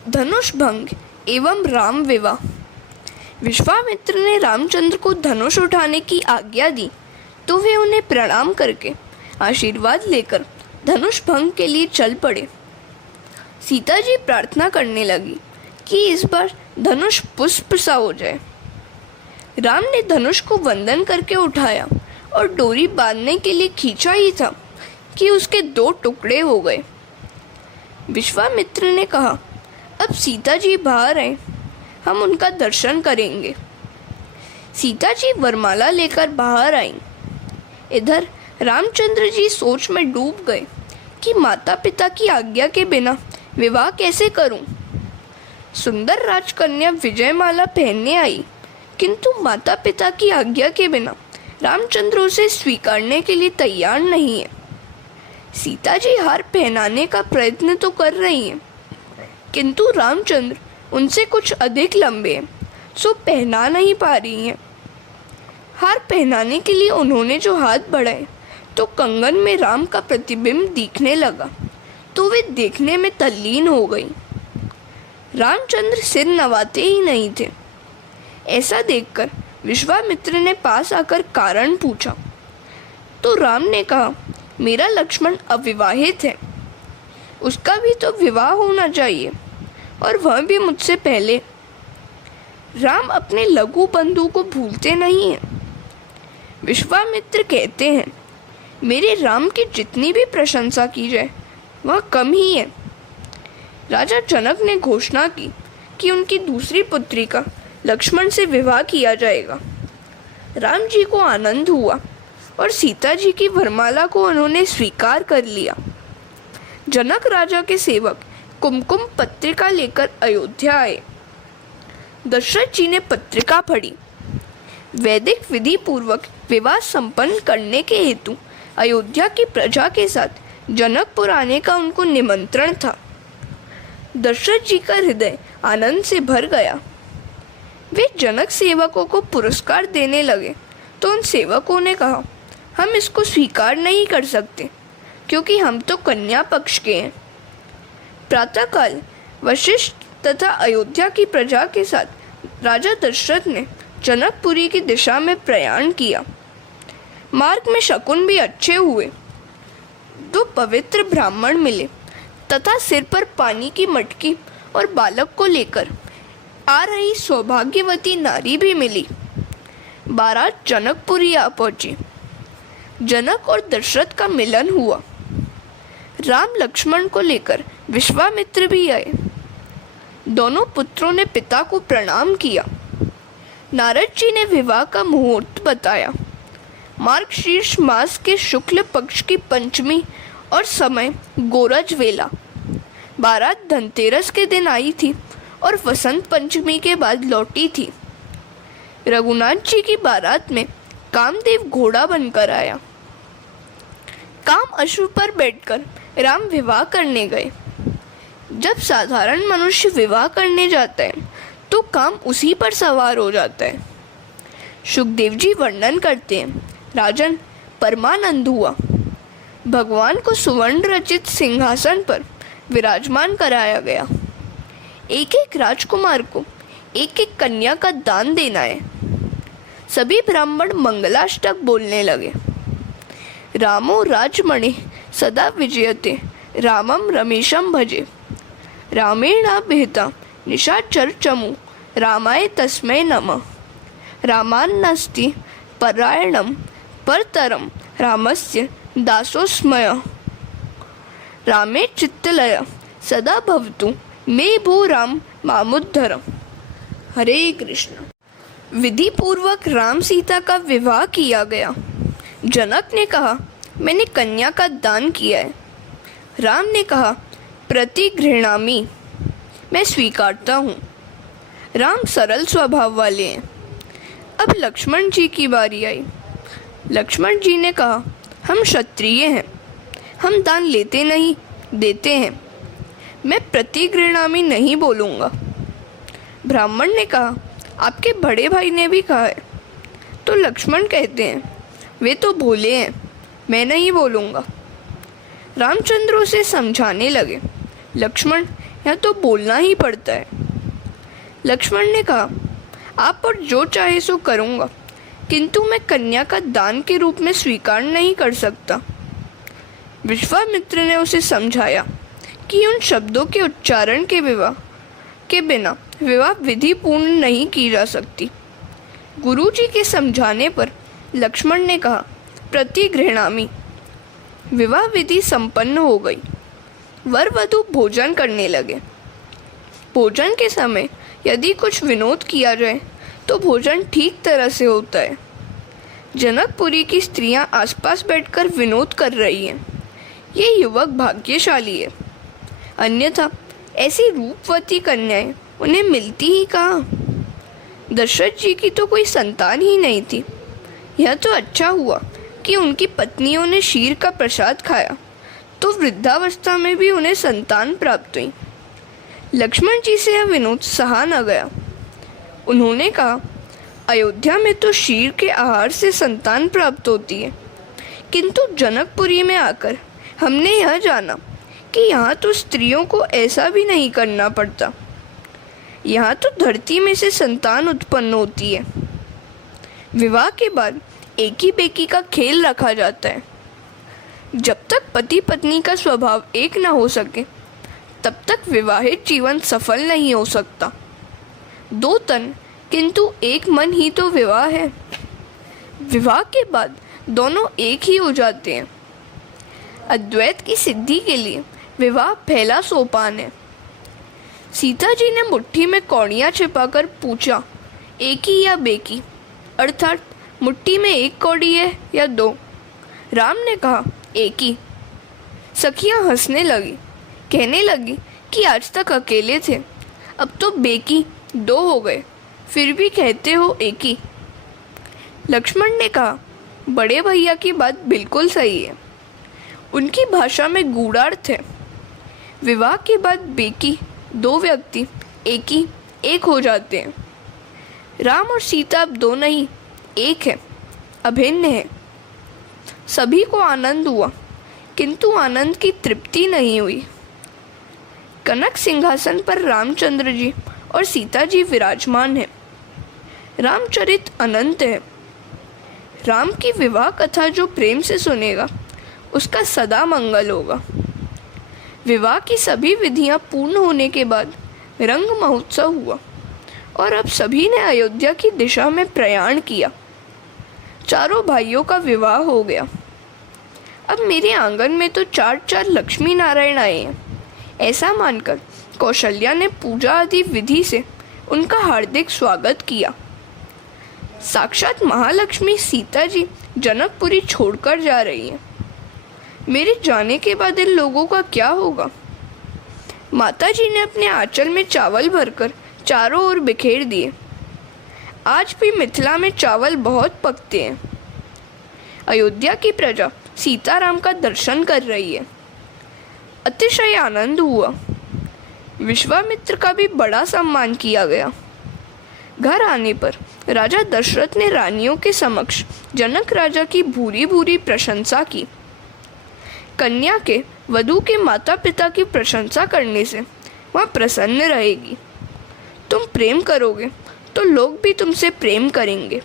धनुष भंग एवं राम विवाह। विश्वामित्र ने रामचंद्र को धनुष उठाने की आज्ञा दी तो वे उन्हें प्रणाम करके आशीर्वाद लेकर धनुष भंग के लिए चल पड़े। सीता जी प्रार्थना करने लगी कि इस बार धनुष पुष्प सा हो जाए। राम ने धनुष को वंदन करके उठाया और डोरी बांधने के लिए खींचा ही था कि उसके 2 टुकड़े हो गए। विश्वामित्र ने कहा, अब सीता जी बाहर आए, हम उनका दर्शन करेंगे। सीता जी वरमाला लेकर बाहर आईं। इधर रामचंद्र जी सोच में डूब गए कि माता पिता की आज्ञा के बिना विवाह कैसे करूं। सुंदर राजकन्या विजयमाला पहनने आई, किंतु माता पिता की आज्ञा के बिना रामचंद्र उसे स्वीकारने के लिए तैयार नहीं है। सीता जी हार पहनाने का प्रयत्न तो कर रही हैं, किंतु रामचंद्र उनसे कुछ अधिक लंबे हैं, सो पहना नहीं पा रही हैं। हार पहनाने के लिए उन्होंने जो हाथ बढ़ाए तो कंगन में राम का प्रतिबिंब दिखने लगा, तो वे देखने में तल्लीन हो गई। रामचंद्र सिर नवाते ही नहीं थे। ऐसा देखकर विश्वामित्र ने पास आकर कारण पूछा तो राम ने कहा, मेरा लक्ष्मण अविवाहित है, उसका भी तो विवाह होना चाहिए, और वह भी मुझसे पहले। राम अपने लघु बंधु को भूलते नहीं हैं। विश्वामित्र कहते हैं, मेरे राम की जितनी भी प्रशंसा की जाए वह कम ही है। राजा जनक ने घोषणा की कि उनकी दूसरी पुत्री का लक्ष्मण से विवाह किया जाएगा। राम जी को आनंद हुआ और सीता जी की वरमाला को उन्होंने स्वीकार कर लिया। जनक राजा के सेवक कुमकुम पत्रिका लेकर अयोध्या आए। दशरथ जी ने पत्रिका पढ़ी। वैदिक विधि पूर्वक विवाह संपन्न करने के हेतु अयोध्या की प्रजा के साथ जनकपुर आने का उनको निमंत्रण था। दशरथ जी का हृदय आनंद से भर गया। वे जनक सेवकों को पुरस्कार देने लगे तो उन सेवकों ने कहा, हम इसको स्वीकार नहीं कर सकते क्योंकि हम तो कन्या पक्ष के हैं। प्रातःकाल वशिष्ठ तथा अयोध्या की प्रजा के साथ राजा दशरथ ने जनकपुरी की दिशा में प्रयाण किया। मार्ग में शकुन भी अच्छे हुए। 2 पवित्र ब्राह्मण मिले तथा सिर पर पानी की मटकी और बालक को लेकर आ रही सौभाग्यवती नारी भी मिली। बारात जनकपुरी आ पहुंची। जनक और दशरथ का मिलन हुआ। राम लक्ष्मण को लेकर विश्वामित्र भी आए। दोनों पुत्रों ने पिता को प्रणाम किया। नारद जी ने विवाह का मुहूर्त बताया। मार्गशीर्ष मास के शुक्ल पक्ष की पंचमी और समय गोरज वेला। बारात धनतेरस के दिन आई थी और वसंत पंचमी के बाद लौटी थी। रघुनाथ जी की बारात में कामदेव घोड़ा बनकर आया। काम अश्व पर बैठकर राम विवाह करने गए। जब साधारण मनुष्य विवाह करने जाता है तो काम उसी पर सवार हो जाता है। सुखदेव जी वर्णन करते हैं, राजन परमानंद हुआ। भगवान को सुवर्ण रचित सिंहासन पर विराजमान कराया गया। एक एक राजकुमार को एक एक कन्या का दान देना है। सभी ब्राह्मण मंगलाष्टक बोलने लगे। रामो राजमणे सदा विजयते, रामम रमेशम भजे। रामेणाभिहिता निशाचर चमु, रामाय तस्मै नमः। रामान्नास्ति परायणं परतरं, रामस्य दासोऽस्म्यहम्। रामे चित्तलय सदा भवतु, मे भो राम मामुद्धर। हरे कृष्ण। विधि पूर्वक राम सीता का विवाह किया गया। जनक ने कहा, मैंने कन्या का दान किया है। राम ने कहा, प्रतिगृह्णामि, मैं स्वीकारता हूँ। राम सरल स्वभाव वाले हैं। अब लक्ष्मण जी की बारी आई। लक्ष्मण जी ने कहा, हम क्षत्रिय हैं, हम दान लेते नहीं देते हैं, मैं प्रतिगृह्णामि नहीं बोलूँगा। ब्राह्मण ने कहा, आपके बड़े भाई ने भी कहा है। तो लक्ष्मण कहते हैं, वे तो भोले हैं, मैं नहीं बोलूँगा। रामचंद्र उसे समझाने लगे, लक्ष्मण यहाँ तो बोलना ही पड़ता है। लक्ष्मण ने कहा, आप पर जो चाहे सो करूँगा, किंतु मैं कन्या का दान के रूप में स्वीकार नहीं कर सकता। विश्वामित्र ने उसे समझाया कि उन शब्दों के उच्चारण के बिना विवाह विधि पूर्ण नहीं की जा सकती। गुरुजी के समझाने पर लक्ष्मण ने कहा, प्रतिगृह्णामि। विवाह विधि संपन्न हो गई। वर वधू भोजन करने लगे। भोजन के समय यदि कुछ विनोद किया जाए तो भोजन ठीक तरह से होता है। जनकपुरी की स्त्रियां आसपास बैठकर विनोद कर रही हैं। ये युवक भाग्यशाली है, अन्यथा ऐसी रूपवती कन्याएं उन्हें मिलती ही कहाँ। दशरथ जी की तो कोई संतान ही नहीं थी। यह तो अच्छा हुआ कि उनकी पत्नियों ने क्षीर का प्रसाद खाया, तो वृद्धावस्था में भी उन्हें संतान प्राप्त हुई। लक्ष्मण जी से यह विनोद सहा न गया। उन्होंने कहा, अयोध्या में तो क्षीर के आहार से संतान प्राप्त होती है, किंतु जनकपुरी में आकर हमने यह जाना कि यहाँ तो स्त्रियों को ऐसा भी नहीं करना पड़ता। यहाँ तो धरती में से संतान उत्पन्न होती है। विवाह के बाद एकी बेकी का खेल रखा जाता है। जब तक पति पत्नी का स्वभाव एक न हो सके, तब तक विवाहित जीवन सफल नहीं हो सकता। दो तन किंतु एक मन ही तो विवाह है। विवाह के बाद दोनों एक ही हो जाते हैं। अद्वैत की सिद्धि के लिए विवाह पहला सोपान है। सीता जी ने मुट्ठी में कौड़ियाँ छिपाकर पूछा, एकी या बेकी, अर्थात मुट्ठी में एक कौड़ी है या दो। राम ने कहा, एकी। सखियाँ हंसने लगी, कहने लगी कि आज तक अकेले थे, अब तो बेकी दो हो गए, फिर भी कहते हो एकी। लक्ष्मण ने कहा, बड़े भैया की बात बिल्कुल सही है। उनकी भाषा में गूढ़ार्थ है। विवाह के बाद बेकी दो व्यक्ति एकी एक हो जाते हैं। राम और सीता अब दो नहीं, एक है, अभिन्न है। सभी को आनंद हुआ, किंतु आनंद की तृप्ति नहीं हुई। कनक सिंहासन पर रामचंद्र जी और सीता जी विराजमान हैं। रामचरित अनंत है। राम की विवाह कथा जो प्रेम से सुनेगा, उसका सदा मंगल होगा। विवाह की सभी विधियां पूर्ण होने के बाद रंग महोत्सव हुआ और अब सभी ने अयोध्या की दिशा में प्रयाण किया। चारों भाइयों का विवाह हो गया। अब मेरे आंगन में तो चार चार लक्ष्मी नारायण आए हैं। ऐसा मानकर कौशल्या ने पूजा आदि विधि से उनका हार्दिक स्वागत किया। साक्षात महालक्ष्मी सीता जी जनकपुरी छोड़कर जा रही हैं। मेरे जाने के बाद इन लोगों का क्या होगा? माता जी ने अपने आंचल में चावल भरकर चारों ओर बिखेर दिए। आज भी मिथिला में चावल बहुत पकते हैं। अयोध्या की प्रजा सीताराम का दर्शन कर रही है। अतिशय आनंद हुआ। विश्वामित्र का भी बड़ा सम्मान किया गया। घर आने पर राजा दशरथ ने रानियों के समक्ष जनक राजा की भूरी भूरी प्रशंसा की। कन्या के वधू के माता पिता की प्रशंसा करने से वह प्रसन्न रहेगी। तुम प्रेम करोगे तो लोग भी तुमसे प्रेम करेंगे।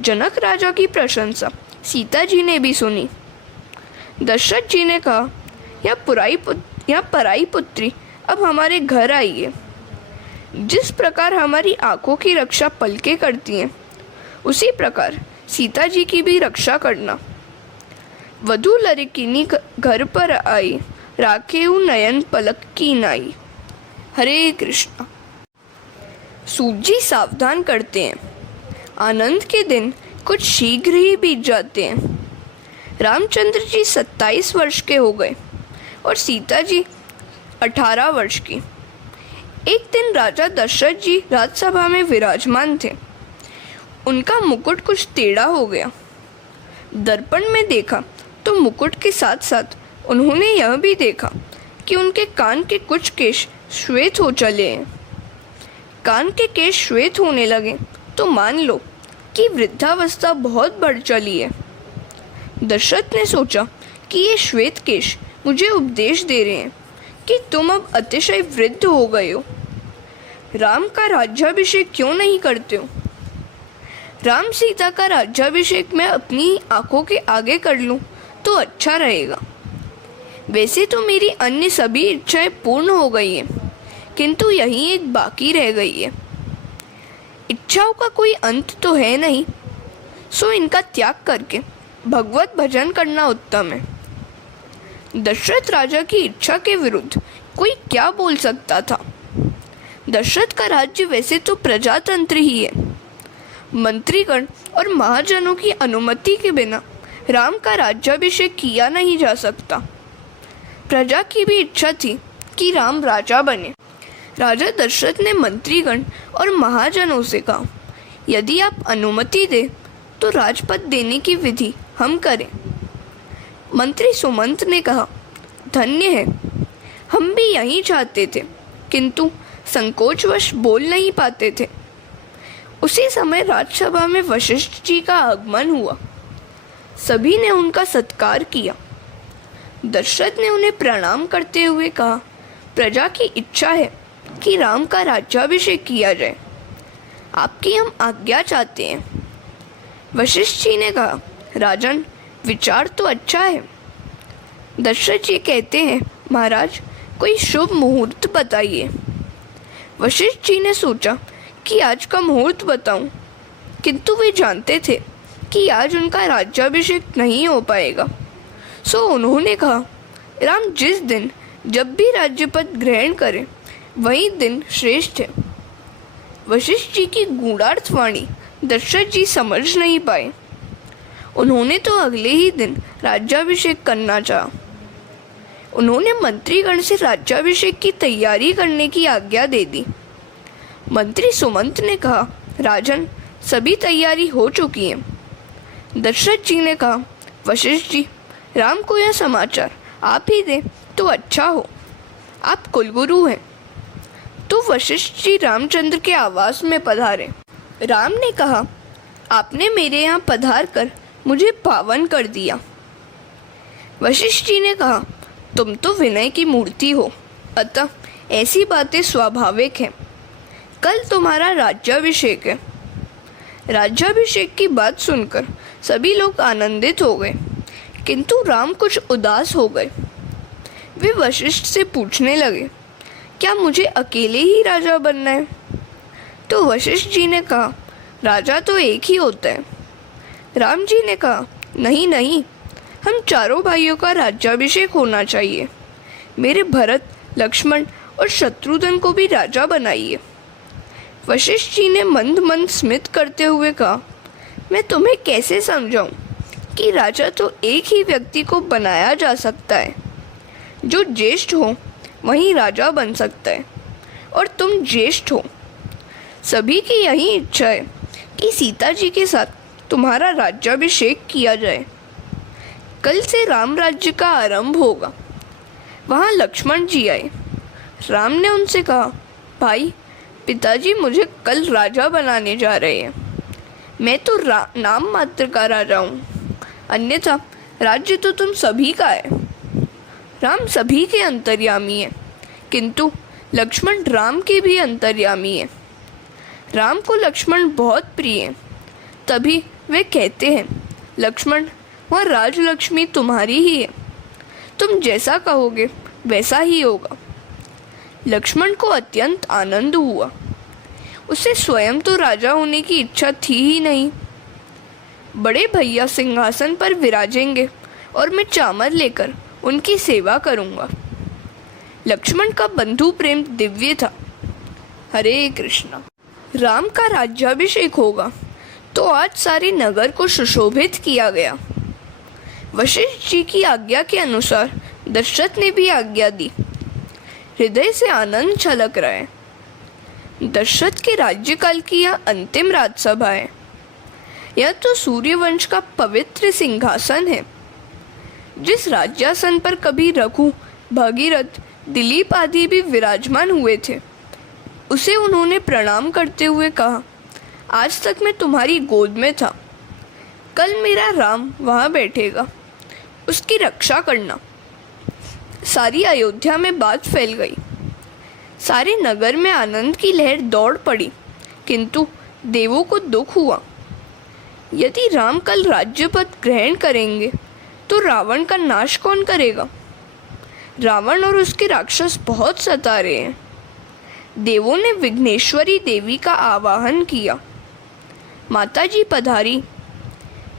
जनक राजा की प्रशंसा सीता जी ने भी सुनी। दशरथ जी ने कहा, यह पराई पुत्री अब हमारे घर आई है। जिस प्रकार हमारी आंखों की रक्षा पलकें करती हैं, उसी प्रकार सीता जी की भी रक्षा करना। वधू लड़किनी घर पर आई, राखेऊ नयन पलक की नाई। हरे कृष्णा। सूत जी सावधान करते हैं। आनंद के दिन कुछ शीघ्र ही बीत जाते हैं। रामचंद्र जी 27 वर्ष के हो गए और सीता जी 18 वर्ष की। एक दिन राजा दशरथ जी राजसभा में विराजमान थे। उनका मुकुट कुछ टेढ़ा हो गया। दर्पण में देखा तो मुकुट के साथ साथ उन्होंने यह भी देखा कि उनके कान के कुछ केश श्वेत हो चले हैं। कान के केश श्वेत होने लगे तो मान लो कि वृद्धावस्था बहुत बढ़ चली है। दशरथ ने सोचा कि ये श्वेत केश मुझे उपदेश दे रहे हैं कि तुम अब अतिशय वृद्ध हो गए हो। राम का राज्याभिषेक क्यों नहीं करते हो? राम सीता का राज्याभिषेक मैं अपनी आंखों के आगे कर लूं तो अच्छा रहेगा। वैसे तो मेरी अन्य सभी इच्छाएं पूर्ण हो गई हैं, किंतु यही एक बाकी रह गई है। इच्छाओं का कोई अंत तो है नहीं, सो इनका त्याग करके भगवत भजन करना उत्तम है। दशरथ राजा की इच्छा के विरुद्ध कोई क्या बोल सकता था? दशरथ का राज्य वैसे तो प्रजातंत्र ही है। मंत्रीगण और महाजनों की अनुमति के बिना राम का राज्याभिषेक किया नहीं जा सकता। प्रजा की भी इच्छा थी कि राम राजा बने। राजा दशरथ ने मंत्रीगण और महाजनों से कहा, यदि आप अनुमति दें तो राजपद देने की विधि हम करें। मंत्री सुमंत ने कहा, धन्य है, हम भी यही चाहते थे, किंतु संकोचवश बोल नहीं पाते थे। उसी समय राजसभा में वशिष्ठ जी का आगमन हुआ। सभी ने उनका सत्कार किया। दशरथ ने उन्हें प्रणाम करते हुए कहा, प्रजा की इच्छा है कि राम का राज्याभिषेक किया जाए। आपकी हम आज्ञा चाहते हैं। वशिष्ठ जी ने कहा, राजन, विचार तो अच्छा है। दशरथ जी कहते हैं, महाराज, कोई शुभ मुहूर्त बताइए। वशिष्ठ जी ने सोचा कि आज का मुहूर्त बताऊं, किंतु वे जानते थे कि आज उनका राज्याभिषेक नहीं हो पाएगा। सो उन्होंने कहा, राम जिस दिन जब भी राज्यपद ग्रहण करें वही दिन श्रेष्ठ है। वशिष्ठ जी की गूढ़ार्थ वाणी दशरथ जी समझ नहीं पाए। उन्होंने तो अगले ही दिन राज्याभिषेक करना चाहा। उन्होंने मंत्रीगण से राज्याभिषेक की तैयारी करने की आज्ञा दे दी। मंत्री सुमंत ने कहा, राजन, सभी तैयारी हो चुकी है। दशरथ जी ने कहा, वशिष्ठ जी, राम को यह समाचार आप ही दें तो अच्छा हो। आप कुलगुरु हैं। तो वशिष्ठ जी रामचंद्र के आवास में पधारे। राम ने कहा, आपने मेरे यहाँ पधार कर मुझे पावन कर दिया। वशिष्ठ जी ने कहा, तुम तो विनय की मूर्ति हो, अतः ऐसी बातें स्वाभाविक हैं। कल तुम्हारा राज्याभिषेक है। राज्याभिषेक की बात सुनकर सभी लोग आनंदित हो गए, किंतु राम कुछ उदास हो गए। वे वशिष्ठ से पूछने लगे, क्या मुझे अकेले ही राजा बनना है? तो वशिष्ठ जी ने कहा, राजा तो एक ही होता है। राम जी ने कहा, नहीं नहीं, हम चारों भाइयों का राज्याभिषेक होना चाहिए। मेरे भरत, लक्ष्मण और शत्रुघ्न को भी राजा बनाइए। वशिष्ठ जी ने मंद मंद स्मित करते हुए कहा, मैं तुम्हें कैसे समझाऊं कि राजा तो एक ही व्यक्ति को बनाया जा सकता है। जो ज्येष्ठ हो वही राजा बन सकता है, और तुम ज्येष्ठ हो। सभी की यही इच्छा है कि सीता जी के साथ तुम्हारा राज्याभिषेक किया जाए। कल से राम राज्य का आरंभ होगा। वहाँ लक्ष्मण जी आए। राम ने उनसे कहा, भाई, पिताजी मुझे कल राजा बनाने जा रहे हैं। मैं तो नाम मात्र का राजा हूँ, अन्यथा राज्य तो तुम सभी का है। राम सभी के अंतर्यामी है, किंतु लक्ष्मण राम के भी अंतर्यामी है। राम को लक्ष्मण बहुत प्रिय है, तभी वे कहते हैं, लक्ष्मण, वह राजलक्ष्मी तुम्हारी ही है। तुम जैसा कहोगे वैसा ही होगा। लक्ष्मण को अत्यंत आनंद हुआ। उसे स्वयं तो राजा होने की इच्छा थी ही नहीं। बड़े भैया सिंहासन पर विराजेंगे और मैं चामर लेकर उनकी सेवा करूंगा। लक्ष्मण का बंधु प्रेम दिव्य था। हरे कृष्णा। राम का राज्याभिषेक होगा तो आज सारे नगर को सुशोभित किया गया। वशिष्ठ जी की आज्ञा के अनुसार दशरथ ने भी आज्ञा दी। हृदय से आनंद छलक रहा है। दशरथ के राज्यकाल की यह अंतिम राजसभा है। यह तो सूर्यवंश का पवित्र सिंहासन है। जिस राज्यासन पर कभी रघु, भगीरथ, दिलीप आदि भी विराजमान हुए थे, उसे उन्होंने प्रणाम करते हुए कहा, आज तक मैं तुम्हारी गोद में था। कल मेरा राम वहाँ बैठेगा, उसकी रक्षा करना। सारी अयोध्या में बात फैल गई। सारे नगर में आनंद की लहर दौड़ पड़ी, किंतु देवों को दुख हुआ। यदि राम कल राज्यपद ग्रहण करेंगे तो रावण का नाश कौन करेगा? रावण और उसके राक्षस बहुत सता रहे हैं। देवों ने विघ्नेश्वरी देवी का आवाहन किया। माताजी पधारी।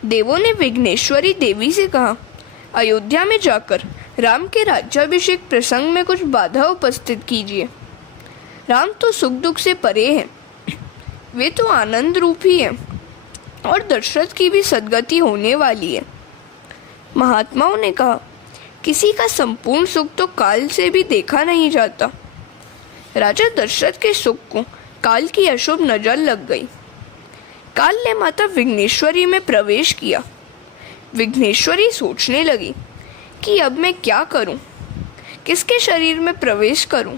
देवों ने विघ्नेश्वरी देवी से कहा, अयोध्या में जाकर राम के राज्याभिषेक प्रसंग में कुछ बाधा उपस्थित कीजिए। राम तो सुख दुख से परे हैं, वे तो आनंद रूपी हैं और दशरथ की भी सद्गति होने वाली है। महात्माओं ने कहा, किसी का संपूर्ण सुख तो काल से भी देखा नहीं जाता। राजा दशरथ के सुख को काल की अशुभ नजर लग गई। काल ने माता विघ्नेश्वरी में प्रवेश किया। विघ्नेश्वरी सोचने लगी कि अब मैं क्या करूं, किसके शरीर में प्रवेश करूं।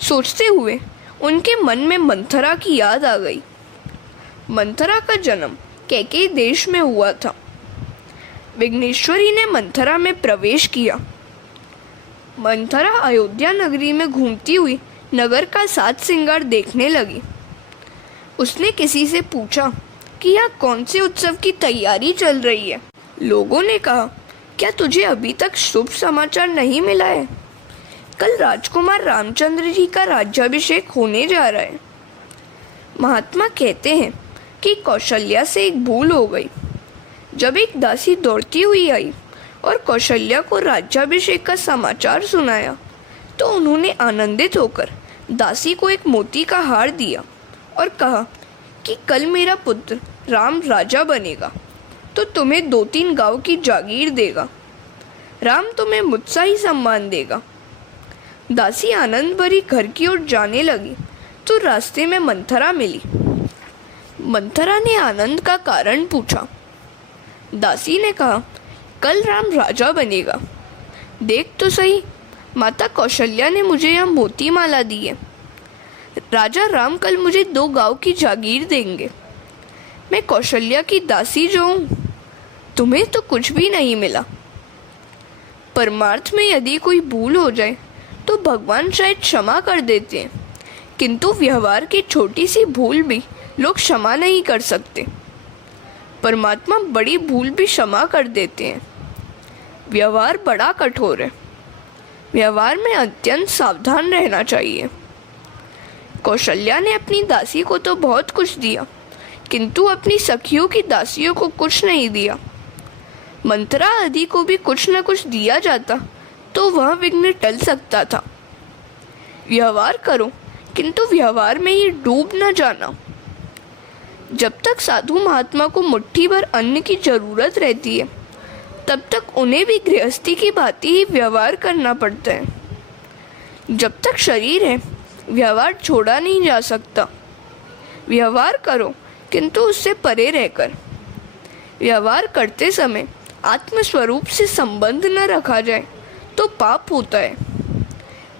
सोचते हुए उनके मन में मंथरा की याद आ गई। मंथरा का जन्म कैकेयी देश में हुआ था। विघ्नेश्वरी ने मंथरा में प्रवेश किया। मंथरा अयोध्या नगरी में घूमती हुई नगर का साज श्रृंगार देखने लगी। उसने किसी से पूछा कि यहाँ कौन से उत्सव की तैयारी चल रही है। लोगों ने कहा, क्या तुझे अभी तक शुभ समाचार नहीं मिला है? कल राजकुमार रामचंद्र जी का राज्याभिषेक होने जा रहा है। महात्मा कहते हैं कि कौशल्या से एक भूल हो गई। जब एक दासी दौड़ती हुई आई और कौशल्या को राज्याभिषेक का समाचार सुनाया तो उन्होंने आनंदित होकर दासी को एक मोती का हार दिया और कहा कि कल मेरा पुत्र राम राजा बनेगा तो तुम्हें 2-3 गांव की जागीर देगा। राम तुम्हें मुझसा ही सम्मान देगा। दासी आनंद भरी घर की ओर जाने लगी तो रास्ते में मंथरा मिली। मंथरा ने आनंद का कारण पूछा। दासी ने कहा, कल राम राजा बनेगा। देख तो सही, माता कौशल्या ने मुझे यह मोती माला दी है। राजा राम कल मुझे 2 गांव की जागीर देंगे। मैं कौशल्या की दासी जो हूँ, तुम्हें तो कुछ भी नहीं मिला। परमार्थ में यदि कोई भूल हो जाए तो भगवान शायद क्षमा कर देते हैं, किंतु व्यवहार की छोटी सी भूल भी लोग क्षमा नहीं कर सकते। परमात्मा बड़ी भूल भी क्षमा कर देते हैं। व्यवहार बड़ा कठोर है। व्यवहार में अत्यंत सावधान रहना चाहिए। कौशल्या ने अपनी दासी को तो बहुत कुछ दिया, किंतु अपनी सखियों की दासियों को कुछ नहीं दिया। मंथरा आदि को भी कुछ न कुछ दिया जाता तो वह विघ्न टल सकता था। व्यवहार करो, किंतु व्यवहार में ही डूब न जाना। जब तक साधु महात्मा को मुट्ठी भर अन्न की जरूरत रहती है, तब तक उन्हें भी गृहस्थी की भांति ही व्यवहार करना पड़ता है। जब तक शरीर है, व्यवहार छोड़ा नहीं जा सकता। व्यवहार करो, किंतु उससे परे रहकर। व्यवहार करते समय आत्मस्वरूप से संबंध न रखा जाए तो पाप होता है।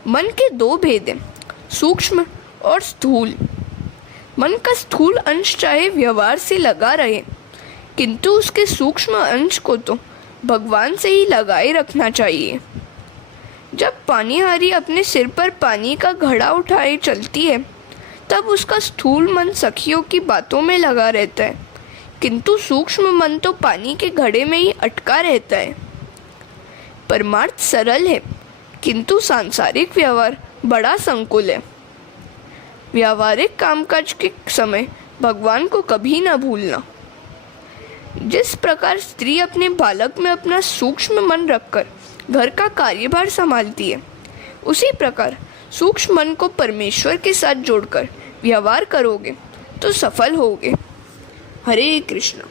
मन के 2 भेद हैं, सूक्ष्म और स्थूल। मन का स्थूल अंश चाहे व्यवहार से लगा रहे, किंतु उसके सूक्ष्म अंश को तो भगवान से ही लगाए रखना चाहिए। जब पानीहारी अपने सिर पर पानी का घड़ा उठाए चलती है, तब उसका स्थूल मन सखियों की बातों में लगा रहता है, किंतु सूक्ष्म मन तो पानी के घड़े में ही अटका रहता है। परमार्थ सरल है, किंतु सांसारिक व्यवहार बड़ा संकुल है। व्यावहारिक कामकाज के समय भगवान को कभी न भूलना। जिस प्रकार स्त्री अपने बालक में अपना सूक्ष्म मन रखकर घर का कार्यभार संभालती है, उसी प्रकार सूक्ष्म मन को परमेश्वर के साथ जोड़कर व्यवहार करोगे तो सफल होगे। हरे कृष्ण।